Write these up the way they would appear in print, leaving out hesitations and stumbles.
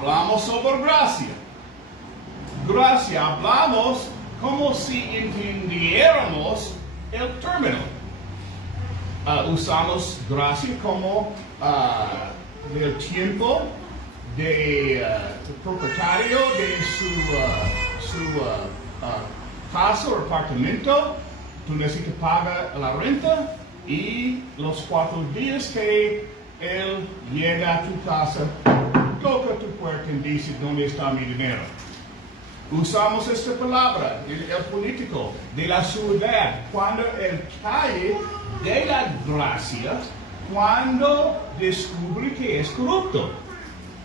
hablamos sobre gracia. Gracia, hablamos como si entendiéramos el término. Usamos gracia como del tiempo de propietario de su casa o apartamento. Tú necesitas pagar la renta y los 4 días que él llega a tu casa, toca tu puerta y dice, ¿dónde está mi dinero? Usamos esta palabra, el político de la ciudad, cuando él cae de la gracia, cuando descubre que es corrupto.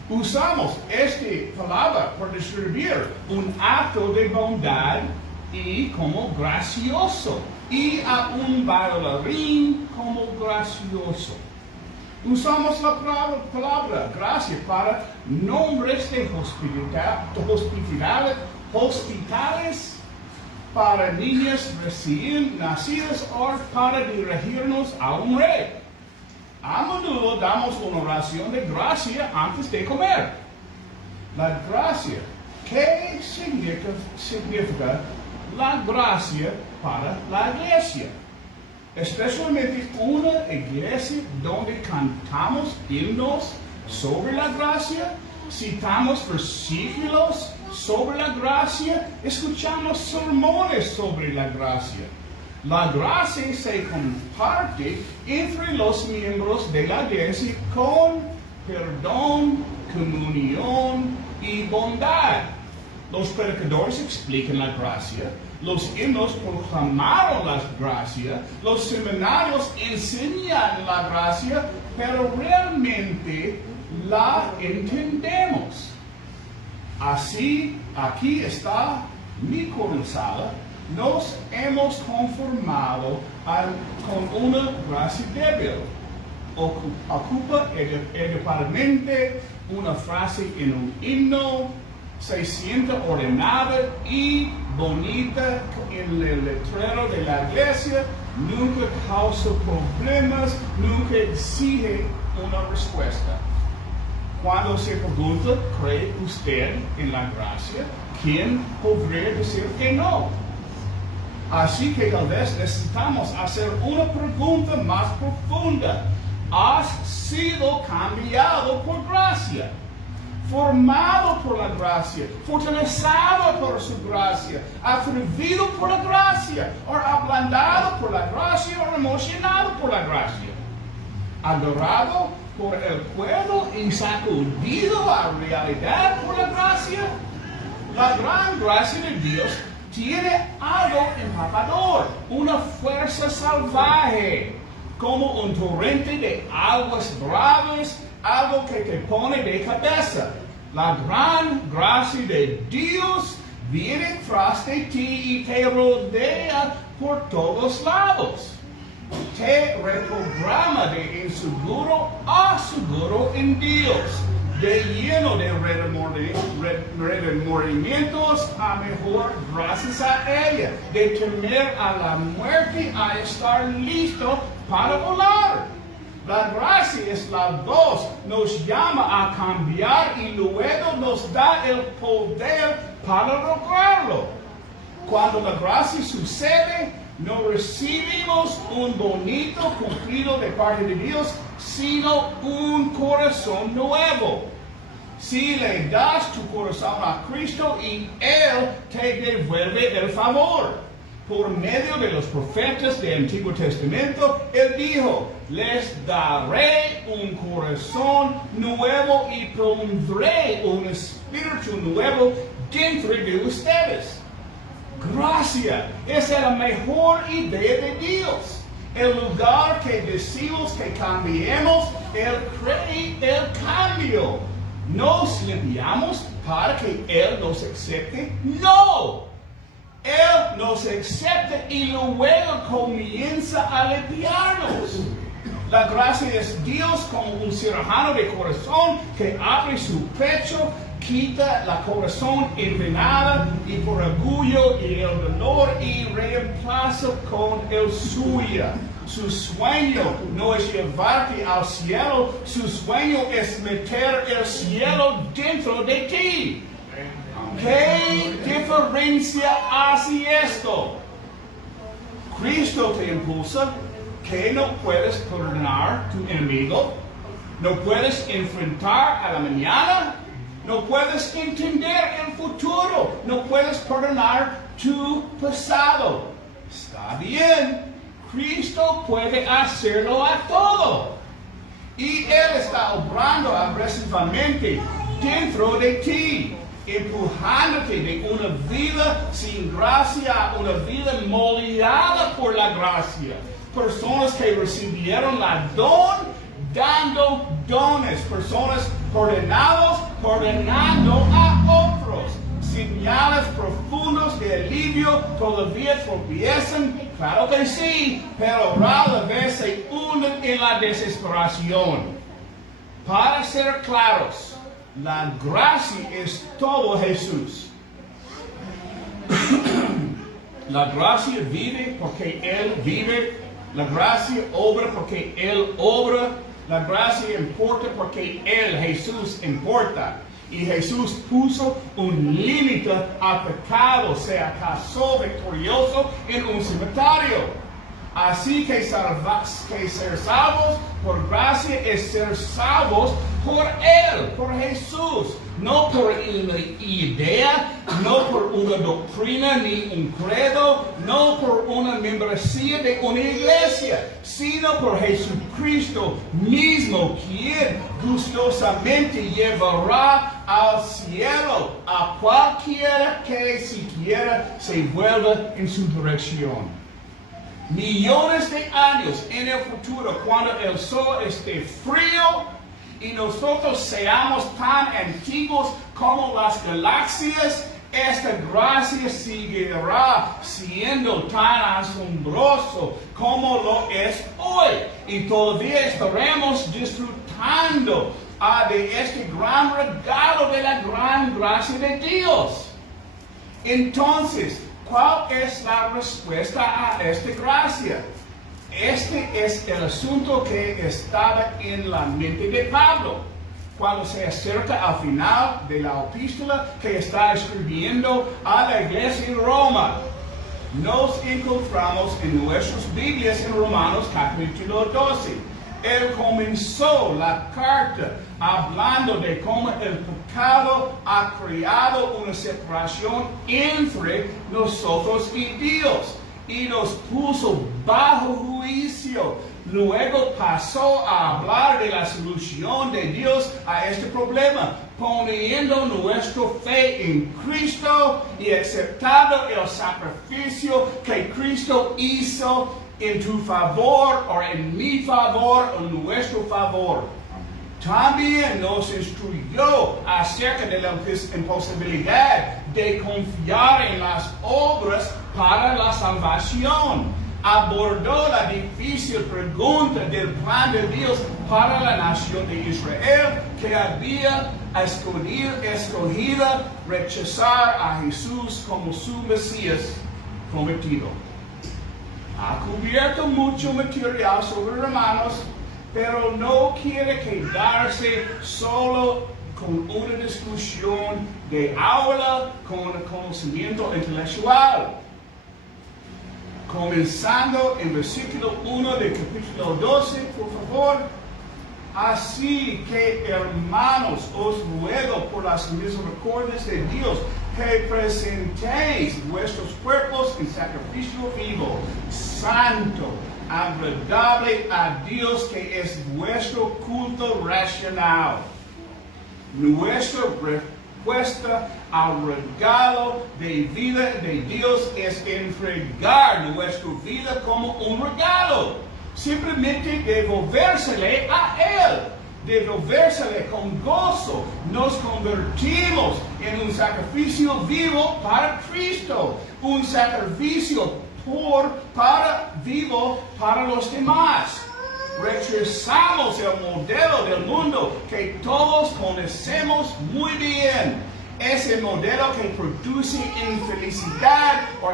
Usamos esta palabra para describir un acto de bondad y como gracioso, y a un bailarín como gracioso. Usamos la palabra gracia para nombres de hospitales para niñas recién nacidas o para dirigirnos a un rey. A menudo damos una oración de gracia antes de comer. La gracia, ¿qué significa la gracia para la iglesia? Especialmente una iglesia donde cantamos himnos sobre la gracia, citamos versículos sobre la gracia, escuchamos sermones sobre la gracia. La gracia se comparte entre los miembros de la iglesia con perdón, comunión y bondad. Los predicadores explican la gracia, los himnos proclamaron la gracia, los seminarios enseñan la gracia, pero realmente la entendemos. Así, aquí está mi corazón. Nos hemos conformado con una gracia débil. Ocupa adecuadamente una frase en un himno, se siente ordenada y bonita en el letrero de la iglesia, nunca causa problemas, nunca exige una respuesta. Cuando se pregunta, ¿cree usted en la gracia? ¿Quién podría decir que no? Así que tal vez necesitamos hacer una pregunta más profunda. ¿Has sido cambiado por gracia? Formado por la gracia, fortalecido por su gracia, atrevido por la gracia, o ablandado por la gracia, o emocionado por la gracia, agarrado por el cuerno y sacudido a la realidad por la gracia. La gran gracia de Dios tiene algo empapador, una fuerza salvaje, como un torrente de aguas bravas, algo que te pone de cabeza. La gran gracia de Dios viene tras de ti y te rodea por todos lados. Te reprograma de inseguro a seguro en Dios, de lleno de remordimientos a mejor gracias a ella, de temer a la muerte a estar listo para volar. La gracia es la voz, nos llama a cambiar y luego nos da el poder para lograrlo. Cuando la gracia sucede, no recibimos un bonito cumplido de parte de Dios, sino un corazón nuevo. Si le das tu corazón a Cristo y Él te devuelve el favor. Por medio de los profetas del Antiguo Testamento, Él dijo, les daré un corazón nuevo y pondré un espíritu nuevo dentro de ustedes. Gracia es la mejor idea de Dios. El lugar que decimos que cambiemos, Él cree el cambio. ¿Nos limpiamos para que Él nos acepte? ¡No! Él nos acepta y luego comienza a limpiarnos. La gracia es Dios como un cirujano de corazón que abre su pecho, quita la corazón envenenada y por orgullo y el dolor y reemplaza con el suyo. Su sueño no es llevarte al cielo, su sueño es meter el cielo dentro de ti. ¿Qué diferencia hace esto? Cristo te impulsa que no puedes perdonar a tu enemigo, no puedes enfrentar a la mañana, no puedes entender el futuro, no puedes perdonar tu pasado. Está bien, Cristo puede hacerlo a todo. Y Él está obrando agresivamente dentro de ti, empujándote de una vida sin gracia a una vida moldeada por la gracia. Personas que recibieron la don, dando dones. Personas perdonando a otros. Señales profundos de alivio todavía tropiezan, claro que sí, pero rara vez se hunden en la desesperación. Para ser claros, la gracia es todo Jesús. La gracia vive porque Él vive. La gracia obra porque Él obra. La gracia importa porque Él, Jesús, importa. Y Jesús puso un límite al pecado, se casó victorioso en un cementerio. Así que ser salvos por gracia es ser salvos por Él, por Jesús. No por una idea, no por una doctrina ni un credo, no por una membresía de una iglesia, sino por Jesucristo mismo, quien gustosamente llevará al cielo a cualquiera que siquiera se vuelva en su dirección. Millones de años en el futuro, cuando el sol esté frío y nosotros seamos tan antiguos como las galaxias, esta gracia seguirá siendo tan asombroso como lo es hoy. Y todavía estaremos disfrutando de este gran regalo de la gran gracia de Dios. Entonces, ¿cuál es la respuesta a esta gracia? Este es el asunto que estaba en la mente de Pablo cuando se acerca al final de la epístola que está escribiendo a la iglesia en Roma. Nos encontramos en nuestras Biblias en Romanos capítulo 12. Él comenzó la carta hablando de cómo el pecado ha creado una separación entre nosotros y Dios y nos puso bajo juicio. Luego pasó a hablar de la solución de Dios a este problema, poniendo nuestra fe en Cristo y aceptando el sacrificio que Cristo hizo en tu favor o en mi favor o en nuestro favor. También nos instruyó acerca de la imposibilidad de confiar en las obras para la salvación. Abordó la difícil pregunta del plan de Dios para la nación de Israel, que había escogido rechazar a Jesús como su Mesías prometido. Ha cubierto mucho material sobre Romanos, pero no quiere quedarse solo con una discusión de aula, con un conocimiento intelectual. Comenzando en versículo 1 del capítulo 12, por favor. Así que, hermanos, os ruego por las misericordias de Dios que presentéis vuestros cuerpos en sacrificio vivo, santo, agradable a Dios, que es vuestro culto racional. Nuestra respuesta al regalo de vida de Dios es entregar nuestra vida como un regalo. Simplemente devolvérsele a Él, devolvérsele con gozo. Nos convertimos en un sacrificio vivo para Cristo, un sacrificio vivo para los demás. Rechazamos el modelo del mundo que todos conocemos muy bien. Ese modelo que produce infelicidad o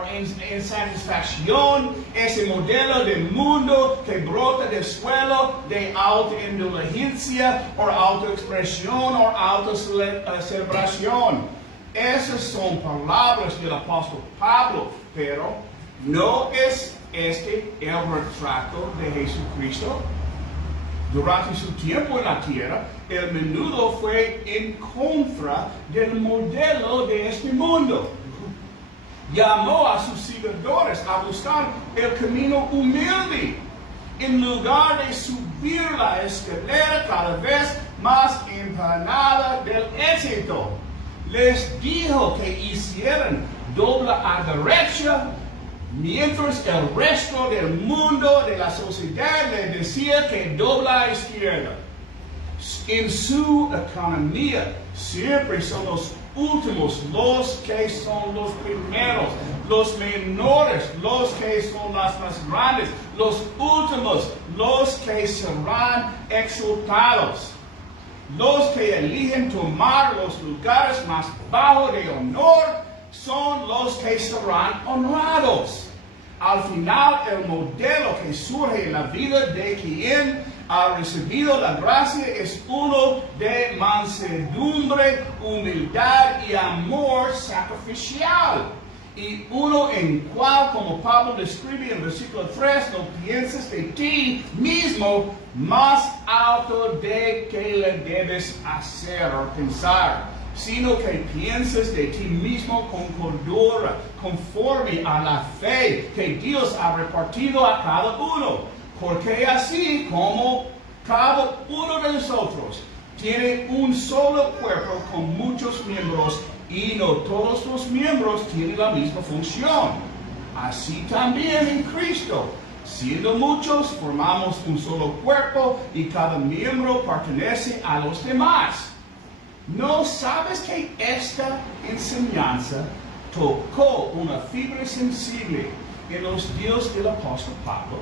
insatisfacción, ese modelo del mundo que brota del suelo de autoindulgencia o autoexpresión o autocelebración. Esas son palabras del apóstol Pablo, pero no es este el retrato de Jesucristo. Durante su tiempo en la tierra, el menudo fue en contra del modelo de este mundo. Llamó a sus seguidores a buscar el camino humilde, en lugar de subir la escalera cada vez más empanada del éxito. Les dijo que hicieran dobla a derecha, mientras el resto del mundo de la sociedad le decía que dobla a izquierda. En su economía siempre son los últimos los que son los primeros, los menores los que son las más grandes, los últimos los que serán exaltados. Los que eligen tomar los lugares más bajos de honor son los que serán honrados. Al final, el modelo que surge en la vida de quien ha recibido la gracia es uno de mansedumbre, humildad y amor sacrificial. Y uno en cual, como Pablo describe en versículo 3, no pienses de ti mismo más alto de que le debes hacer o pensar, sino que pienses de ti mismo con cordura, conforme a la fe que Dios ha repartido a cada uno. Porque así como cada uno de nosotros tiene un solo cuerpo con muchos miembros, y no todos los miembros tienen la misma función. Así también en Cristo, siendo muchos, formamos un solo cuerpo y cada miembro pertenece a los demás. ¿No sabes que esta enseñanza tocó una fibra sensible en los días del apóstol Pablo?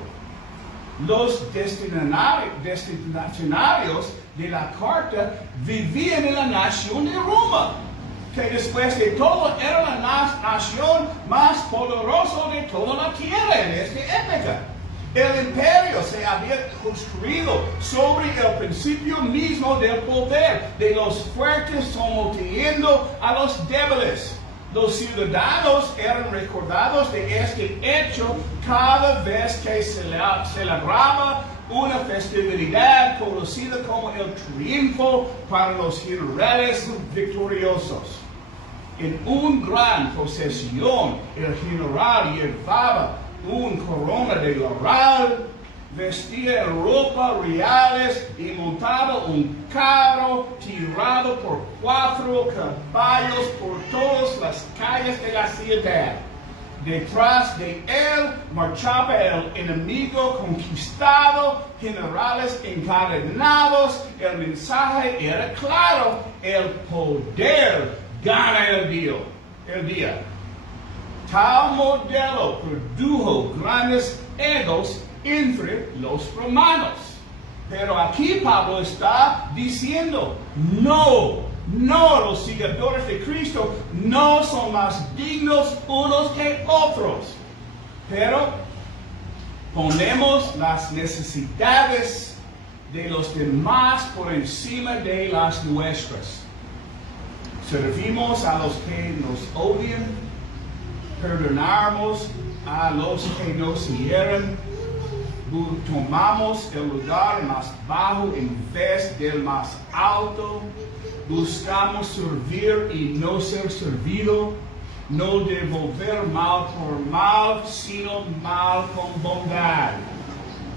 Los destinatarios de la carta vivían en la nación de Roma, que después de todo era la nación más poderosa de toda la tierra en esta época. El imperio se había construido sobre el principio mismo del poder, de los fuertes sometiendo a los débiles. Los ciudadanos eran recordados de este hecho cada vez que se celebraba una festividad conocida como el triunfo para los generales victoriosos. En una gran procesión, el general llevaba una corona de laurel, vestía ropas reales y montaba un carro tirado por 4 caballos por todas las calles de la ciudad. Detrás de él marchaba el enemigo conquistado, generales encadenados. El mensaje era claro: el poder gana el día. Tal modelo produjo grandes egos entre los romanos. Pero aquí Pablo está diciendo, no, los seguidores de Cristo no son más dignos unos que otros. Pero ponemos las necesidades de los demás por encima de las nuestras. Servimos a los que nos odian, perdonamos a los que nos hieren, tomamos el lugar más bajo en vez del más alto, buscamos servir y no ser servido, no devolver mal por mal, sino mal con bondad.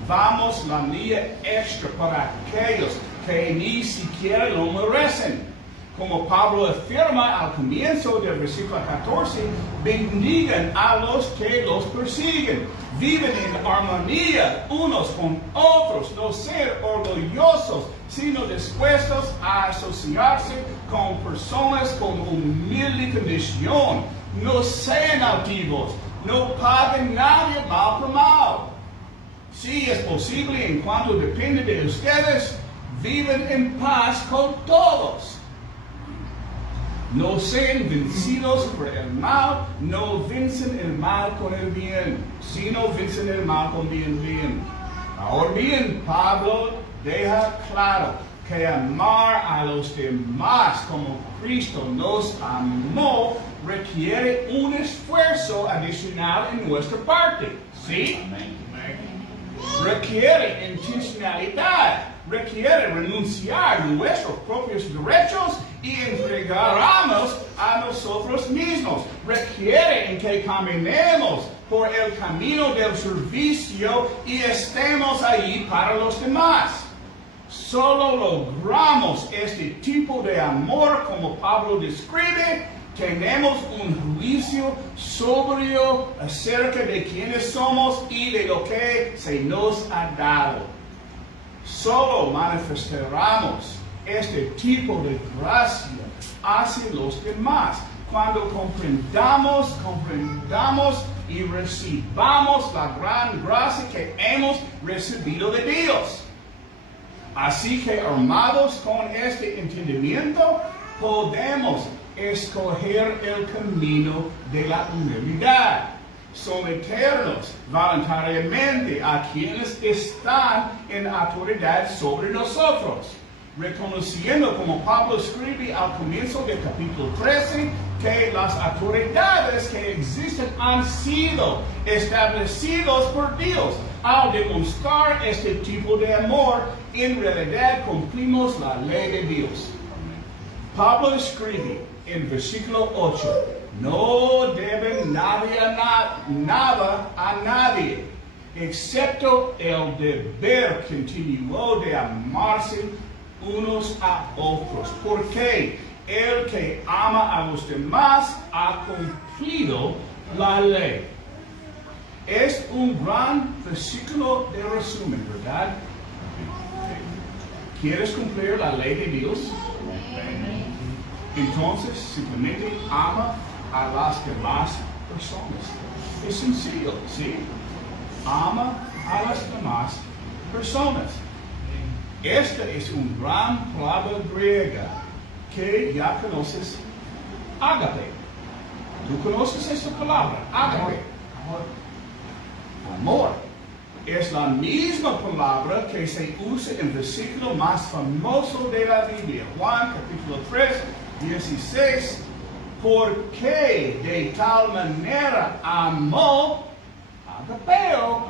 Vamos la milla extra para aquellos que ni siquiera lo merecen. Como Pablo afirma al comienzo del versículo 14, bendigan a los que los persiguen. Viven en armonía unos con otros, no ser orgullosos, sino dispuestos a asociarse con personas con humilde condición. No sean altivos, no paguen nadie mal por mal. Si es posible, en cuanto depende de ustedes, viven en paz con todos. No sean vencidos por el mal, no vencen el mal con el bien, sino vencen el mal con bien. Ahora bien, Pablo deja claro que amar a los demás como Cristo nos amó requiere un esfuerzo adicional en nuestra parte. ¿Sí? Requiere intencionalidad, requiere renunciar nuestros propios derechos y entregarnos a nosotros mismos. Requiere en que caminemos por el camino del servicio y estemos ahí para los demás. Solo logramos este tipo de amor como Pablo describe. Tenemos un juicio sobrio acerca de quiénes somos y de lo que se nos ha dado. Solo manifestaremos este tipo de gracia hacia los demás cuando comprendamos y recibamos la gran gracia que hemos recibido de Dios. Así que, armados con este entendimiento, podemos escoger el camino de la humildad, someternos voluntariamente a quienes están en autoridad sobre nosotros, reconociendo, como Pablo escribe al comienzo del capítulo 13, que las autoridades que existen han sido establecidos por Dios. Al demostrar este tipo de amor, en realidad cumplimos la ley de Dios. Pablo escribe en versículo 8, no deben nada a nadie, excepto el deber continuo de amarse unos a otros, porque el que ama a los demás ha cumplido la ley. Es un gran versículo de resumen, ¿verdad? ¿Quieres cumplir la ley de Dios? Entonces, simplemente ama a las demás personas. Es sencillo, ¿sí? Ama a las demás personas. Esta es una gran palabra griega que ya conoces, ágape. ¿Tú conoces esta palabra? Ágape. Amor. Es la misma palabra que se usa en el versículo más famoso de la Biblia, Juan capítulo 3, 16, porque de tal manera amó, agapeo,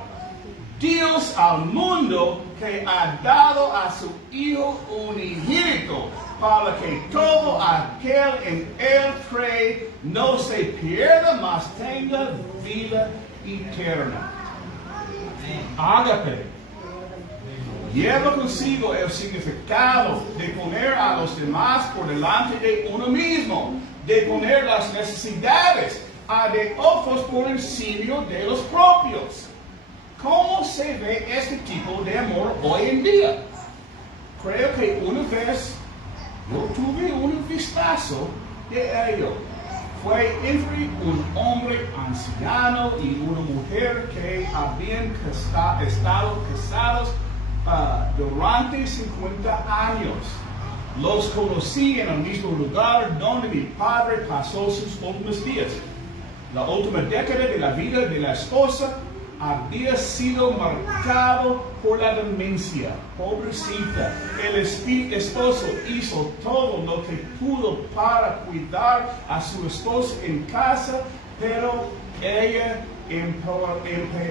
Dios al mundo que ha dado a su Hijo unigénito, para que todo aquel en él cree no se pierda, mas tenga vida eterna. Ágape lleva consigo el significado de poner a los demás por delante de uno mismo, de poner las necesidades de otros por encima de los propios. ¿Cómo se ve este tipo de amor hoy en día? Creo que una vez yo tuve un vistazo de ello. Fue entre un hombre anciano y una mujer que habían estado casados durante 50 años. Los conocí en el mismo lugar donde mi padre pasó sus últimos días. La última década de la vida de la esposa había sido marcado por la demencia. Pobrecita, el esposo hizo todo lo que pudo para cuidar a su esposa en casa, pero ella empeoró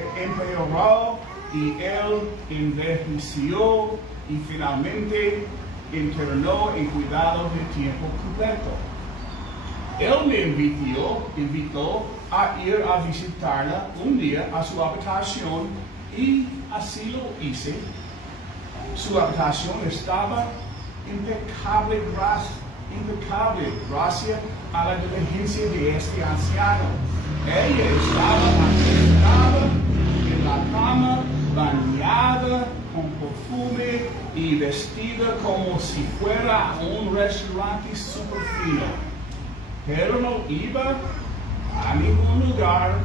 y él envejeció y finalmente internó en cuidado de tiempo completo. Él me invitó a ir a visitarla un día a su habitación y así lo hice. Su habitación estaba impecable gracias a la diligencia de este anciano. Ella estaba acostada en la cama, bañada con perfume y vestida como si fuera a un restaurante super fino. Pero no iba a ningún lugar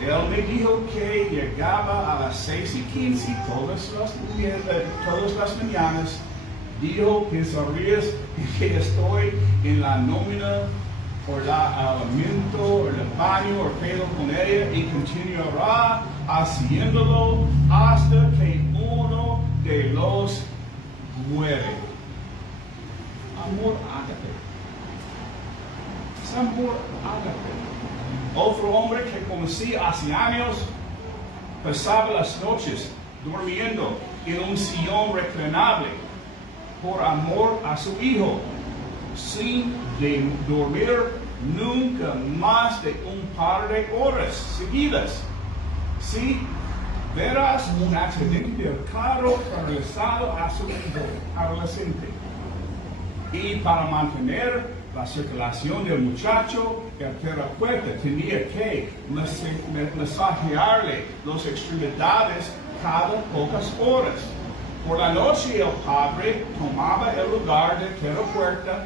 Él me dijo que llegaba a las 6:15 todas las mañanas. Dijo, pensarías que estoy en la nómina por el alimento, o el baño, o pelo con ella, y continuará haciéndolo hasta que uno de los muere. Amor ágape. Es amor ágape. Otro hombre que conocí hace años pasaba las noches durmiendo en un sillón reclinable por amor a su hijo, sin dormir nunca más de un par de horas seguidas. Si verás un accidente del carro paralizado a su hijo adolescente, y para mantener la circulación del muchacho, el terapeuta tenía que masajearle las extremidades cada pocas horas. Por la noche el padre tomaba el lugar del terapeuta,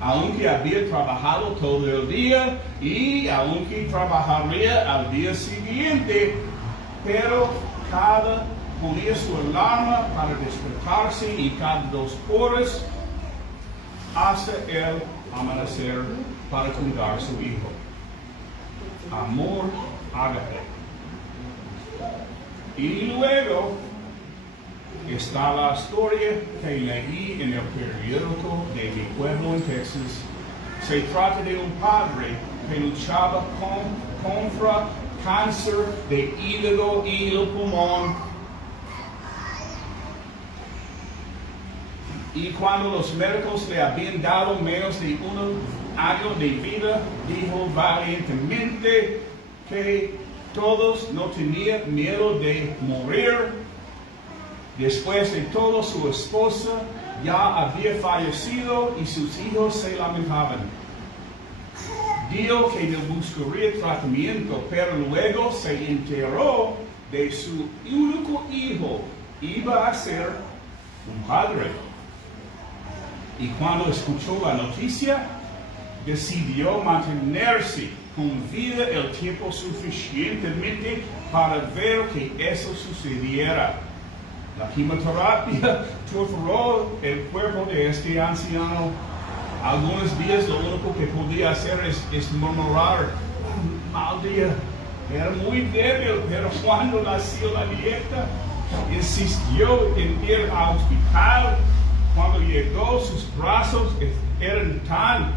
aunque había trabajado todo el día y aunque trabajaría al día siguiente, pero cada ponía su alarma para despertarse y cada 2 horas hasta el amanecer para cuidar a su hijo. Amor ágape. Y luego está la historia que leí en el periódico de mi pueblo en Texas. Se trata de un padre que luchaba contra cáncer de hígado y el pulmón. Y cuando los médicos le habían dado menos de 1 año de vida, dijo valientemente que todos no tenían miedo de morir. Después de todo, su esposa ya había fallecido y sus hijos se lamentaban. Dijo que no buscaría tratamiento, pero luego se enteró de su único hijo iba a ser un padre. Y cuando escuchó la noticia, decidió mantenerse con vida el tiempo suficientemente para ver que eso sucediera. La quimioterapia torturó el cuerpo de este anciano. Algunos días lo único que podía hacer es murmurar, mal día. Era muy débil, pero cuando nació la nieta, insistió en ir al hospital. Cuando llegó, sus brazos eran tan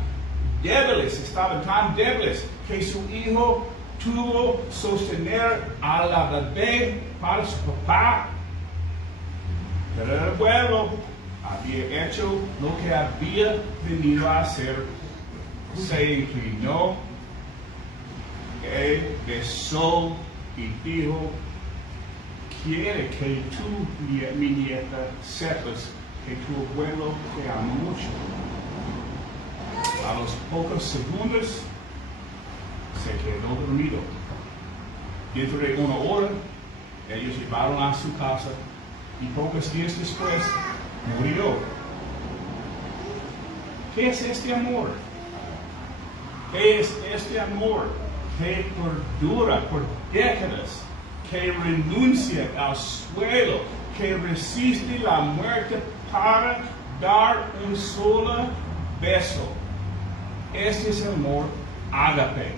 débiles, estaban tan débiles, que su hijo tuvo que sostener a la bebé para su papá. Pero el abuelo había hecho lo que había venido a hacer. Se inclinó, besó y dijo, quiere que tú, mi nieta, sepas que tu abuelo te ama mucho. A los pocos segundos se quedó dormido. Dentro de 1 hora, ellos llevaron a su casa y pocos días después murió. ¿Qué es este amor? ¿Qué es este amor que perdura por décadas, que renuncia al suelo, que resiste la muerte para dar un solo beso? Este es el amor ágape.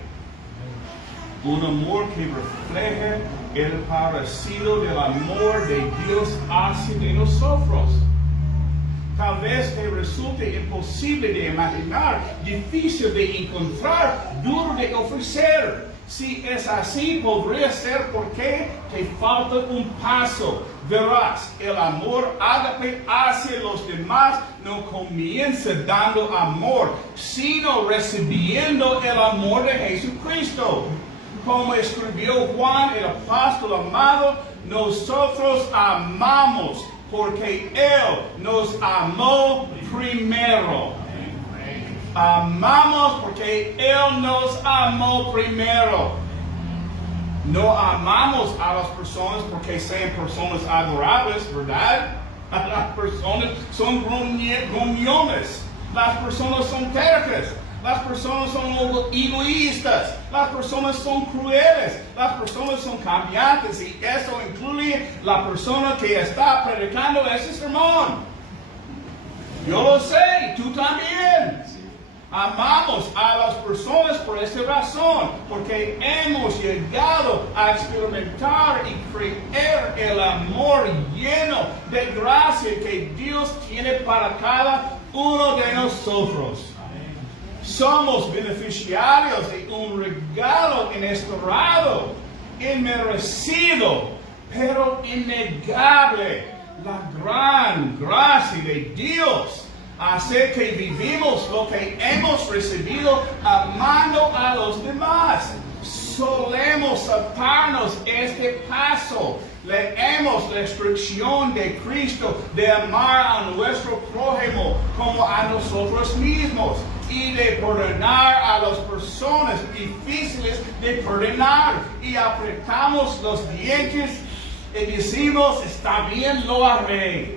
Un amor que refleja el parecido del amor de Dios hacia de nosotros. Tal vez te resulte imposible de imaginar, difícil de encontrar, duro de ofrecer. Si es así, podría ser porque te falta un paso. Verás, el amor ágape hacia los demás no comienza dando amor, sino recibiendo el amor de Jesucristo. Como escribió Juan, el apóstol amado, nosotros amamos porque Él nos amó primero. Amamos porque Él nos amó primero. No amamos a las personas porque sean personas adorables, ¿verdad? Las personas son gruñones. Las personas son tercas. las personas son egoístas, las personas son crueles, las personas son cambiantes y eso incluye la persona que está predicando ese sermón. Yo lo sé, tú también. Amamos a las personas por esa razón, porque hemos llegado a experimentar y creer el amor lleno de gracia que Dios tiene para cada uno de nosotros. Somos beneficiarios de un regalo inesperado, inmerecido, pero innegable, la gran gracia de Dios. Hace que vivimos lo que hemos recibido amando a los demás. Solemos saltarnos este paso. Leemos la instrucción de Cristo de amar a nuestro prójimo como a nosotros mismos y de perdonar a las personas difíciles de perdonar. Y apretamos los dientes y decimos, está bien, lo haré.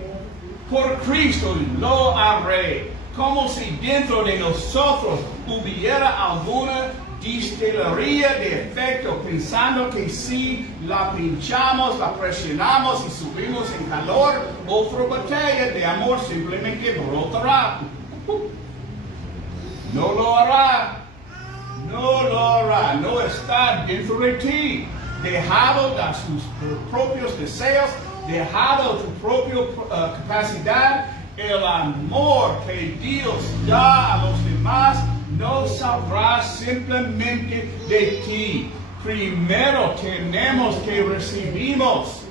Por Cristo lo haré, como si dentro de nosotros hubiera alguna distillería de efecto, pensando que si la pinchamos, la presionamos y subimos en calor, otra botella de amor simplemente brotará. No lo hará, no lo hará, no está dentro de ti, dejado de sus propios deseos, dejado tu propia capacidad, el amor que Dios da a los demás no saldrá simplemente de ti. Primero tenemos que recibirnos.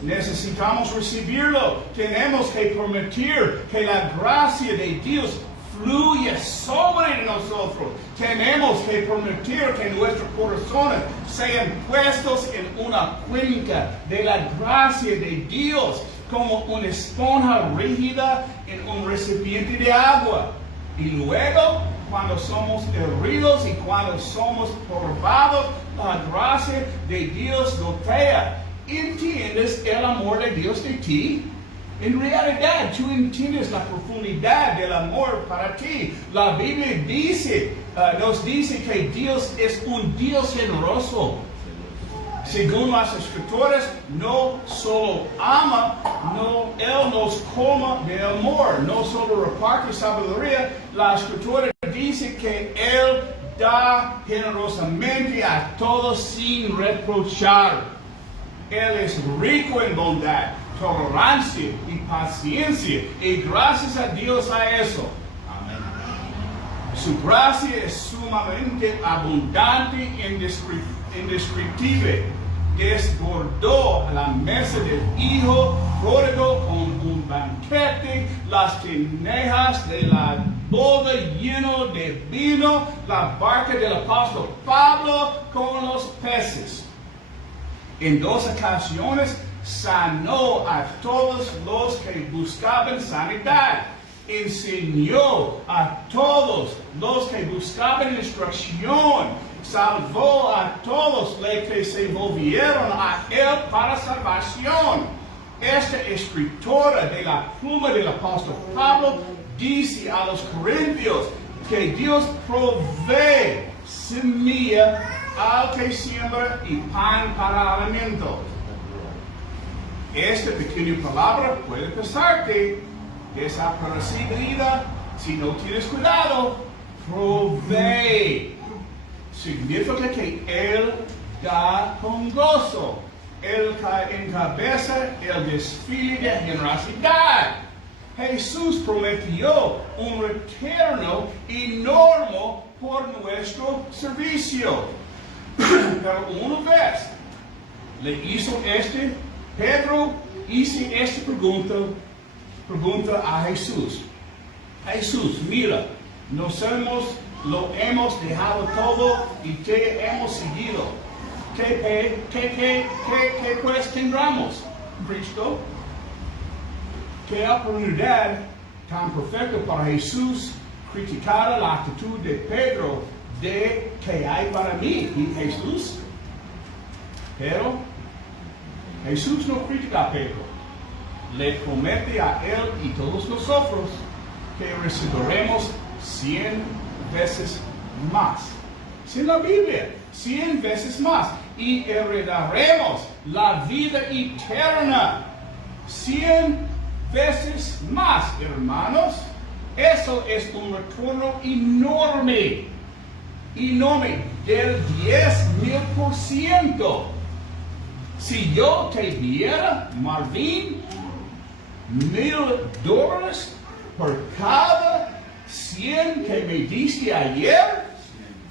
Necesitamos recibirlo. Tenemos que permitir que la gracia de Dios fluye sobre nosotros. Tenemos que permitir que nuestros corazones sean puestos en una cuenca de la gracia de Dios, como una esponja rígida en un recipiente de agua. Y luego, cuando somos heridos y cuando somos probados, la gracia de Dios gotea. ¿Entiendes el amor de Dios de ti? En realidad, tú entiendes la profundidad del amor para ti. La Biblia nos dice que Dios es un Dios generoso. Según las Escrituras, no solo ama, Él nos colma de amor, no solo reparte sabiduría. La Escritura dice que Él da generosamente a todos sin reprochar. Él es rico en bondad, tolerancia y paciencia, y gracias a Dios a eso. Amén. Su gracia es sumamente abundante e indescriptible. Desbordó a la mesa del Hijo pródigo con un banquete, las tinajas de la boda lleno de vino, la barca del apóstol Pablo con los peces. En 2 ocasiones sanó a todos los que buscaban sanidad. Enseñó a todos los que buscaban instrucción. Salvó a todos los que se volvieron a Él para salvación. Esta escritora de la pluma del apóstol Pablo dice a los corintios que Dios provee semilla al que siembra y pan para alimento. Esta pequeña palabra puede pasarte desapercibida si no tienes cuidado. Provee. Significa que Él da con gozo. Él encabeza el desfile de generosidad. Jesús prometió un retorno enorme por nuestro servicio. Pero una vez le hizo Pedro hizo esta pregunta a Jesús. Jesús, mira, lo hemos dejado todo y te hemos seguido. ¿Qué pues tendremos, Cristo? Qué oportunidad tan perfecta para Jesús criticar la actitud de Pedro de que hay para mí y Jesús. Pero Jesús no critica a Pedro. Le promete a él y todos nosotros que recibiremos 100 veces más. Sin la Biblia, 100 veces más. Y heredaremos la vida eterna 100 veces más, hermanos. Eso es un retorno enorme, enorme, del 10,000%. Si yo te diera, Marvin, $1,000 por cada 100 que me diste ayer,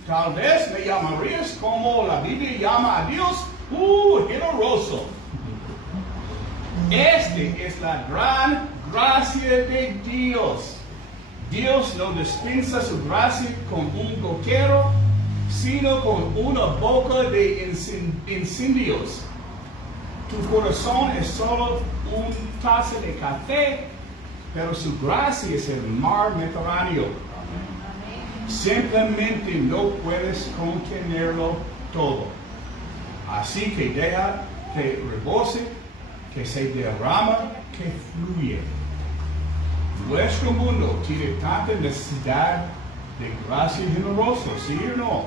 tal vez me llamarías como la Biblia llama a Dios, generoso. Este es la gran gracia de Dios. Dios no dispensa su gracia con un gotero, sino con una boca de incendios. Tu corazón es solo una taza de café, pero su gracia es el mar Mediterráneo. Simplemente no puedes contenerlo todo. Así que deja que rebose, que se derrama, que fluye. Nuestro mundo tiene tanta necesidad de gracia generosa, ¿sí o no?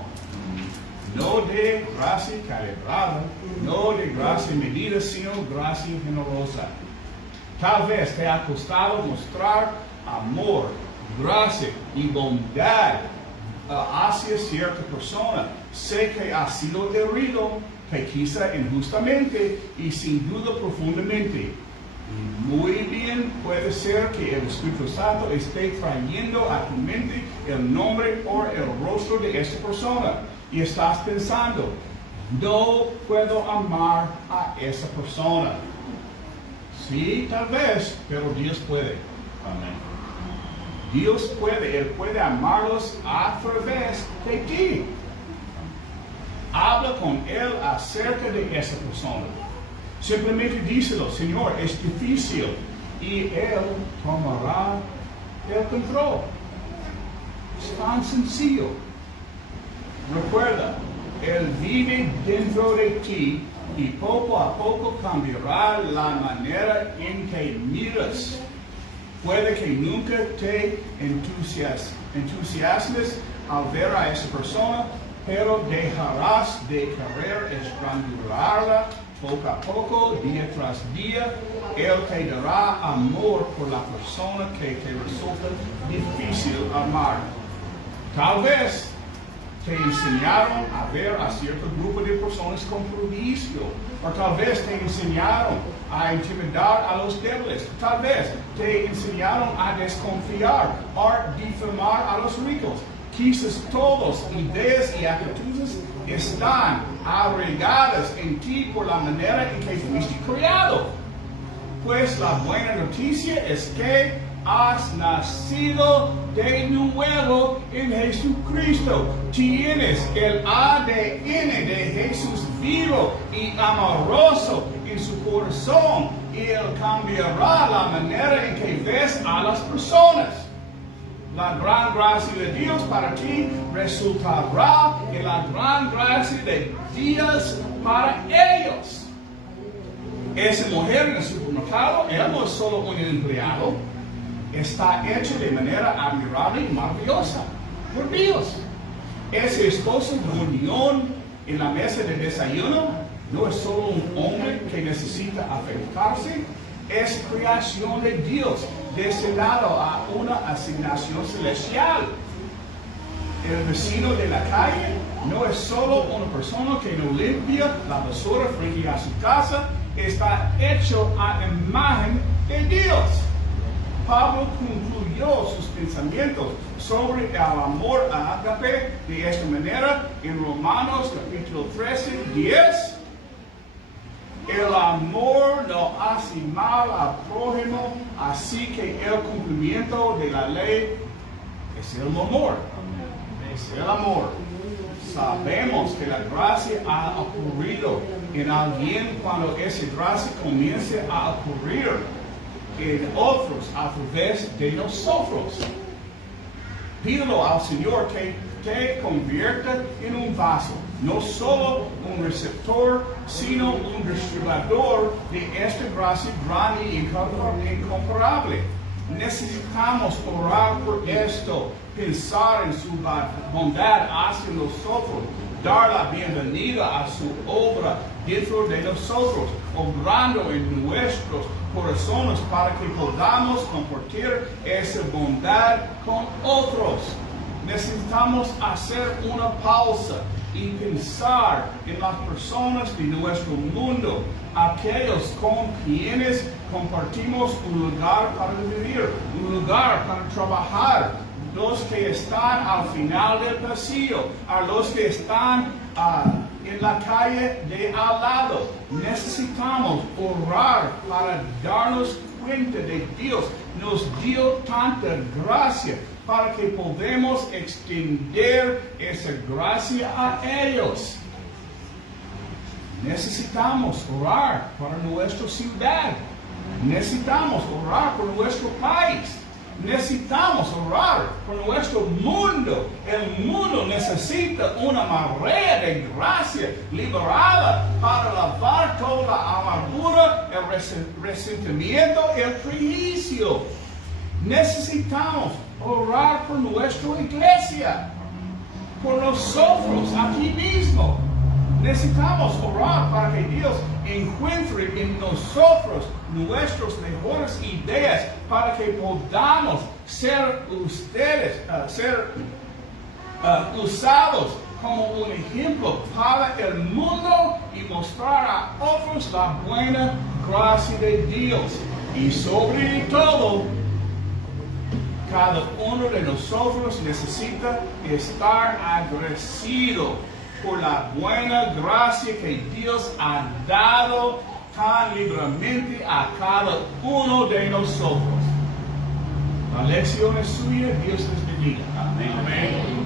No de gracia calibrada, no de gracia medida, sino gracia generosa. Tal vez te ha costado mostrar amor, gracia y bondad hacia cierta persona. Sé que ha sido herido, que quizá injustamente y sin duda profundamente. Muy bien puede ser que el Espíritu Santo esté trayendo a tu mente el nombre o el rostro de esta persona. Y estás pensando, no puedo amar a esa persona. Sí, tal vez, pero Dios puede. Amén. Dios puede, Él puede amarlos a través de ti. Habla con Él acerca de esa persona. Simplemente díselo, Señor, es difícil. Y Él tomará el control. Es tan sencillo. Recuerda, Él vive dentro de ti y poco a poco cambiará la manera en que miras. Puede que nunca te entusiasmes al ver a esa persona, pero dejarás de querer estrangularla poco a poco, día tras día. Él te dará amor por la persona que te resulta difícil amar. Tal vez te enseñaron a ver a cierto grupo de personas con privilegio, o tal vez te enseñaron a intimidar a los débiles, tal vez te enseñaron a desconfiar o difamar a los ricos. Quizás todas ideas y actitudes están arraigadas en ti por la manera en que fuiste criado. Pues la buena noticia es que has nacido de nuevo en Jesucristo. Tienes el ADN de Jesús vivo y amoroso en su corazón. Y Él cambiará la manera en que ves a las personas. La gran gracia de Dios para ti resultará en la gran gracia de Dios para ellos. Esa mujer en el supermercado, ella no es solo un empleado, está hecha de manera admirable y maravillosa por Dios. Ese esposo de unión en la mesa de desayuno no es solo un hombre que necesita afectarse, es creación de Dios, destinado a una asignación celestial. El vecino de la calle no es solo una persona que no limpia la basura frente a su casa, está hecho a imagen de Dios. Pablo concluyó sus pensamientos sobre el amor a ágape de esta manera en Romanos capítulo 13, 10. El amor no hace mal al prójimo, así que el cumplimiento de la ley es el amor. Es el amor. Sabemos que la gracia ha ocurrido en alguien cuando esa gracia comience a ocurrir en otros a través de nosotros. Pídelo al Señor que te convierta en un vaso, no solo un receptor, sino un distribuidor de esta gracia grande e incomparable. Necesitamos orar por esto, pensar en su bondad hacia nosotros, dar la bienvenida a su obra dentro de nosotros, obrando en nuestros corazones para que podamos compartir esa bondad con otros. Necesitamos hacer una pausa y pensar en las personas de nuestro mundo, aquellos con quienes compartimos un lugar para vivir, un lugar para trabajar, los que están al final del pasillo, a los que están en la calle de al lado. Necesitamos orar para darnos cuenta de Dios. Nos dio tanta gracia para que podamos extender esa gracia a ellos. Necesitamos orar para nuestra ciudad. Necesitamos orar por nuestro país. Necesitamos orar por nuestro mundo. El mundo necesita una marea de gracia liberada para lavar toda la amargura, el resentimiento, el prejuicio. Necesitamos orar por nuestra iglesia, por nosotros aquí mismo. Necesitamos orar para que Dios encuentre en nosotros nuestras mejores ideas para que podamos ser usados como un ejemplo para el mundo y mostrar a otros la buena gracia de Dios. Y sobre todo, cada uno de nosotros necesita estar agradecido por la buena gracia que Dios ha dado tan libremente a cada uno de nosotros. La lección es suya, Dios les bendiga. Amén. Amén.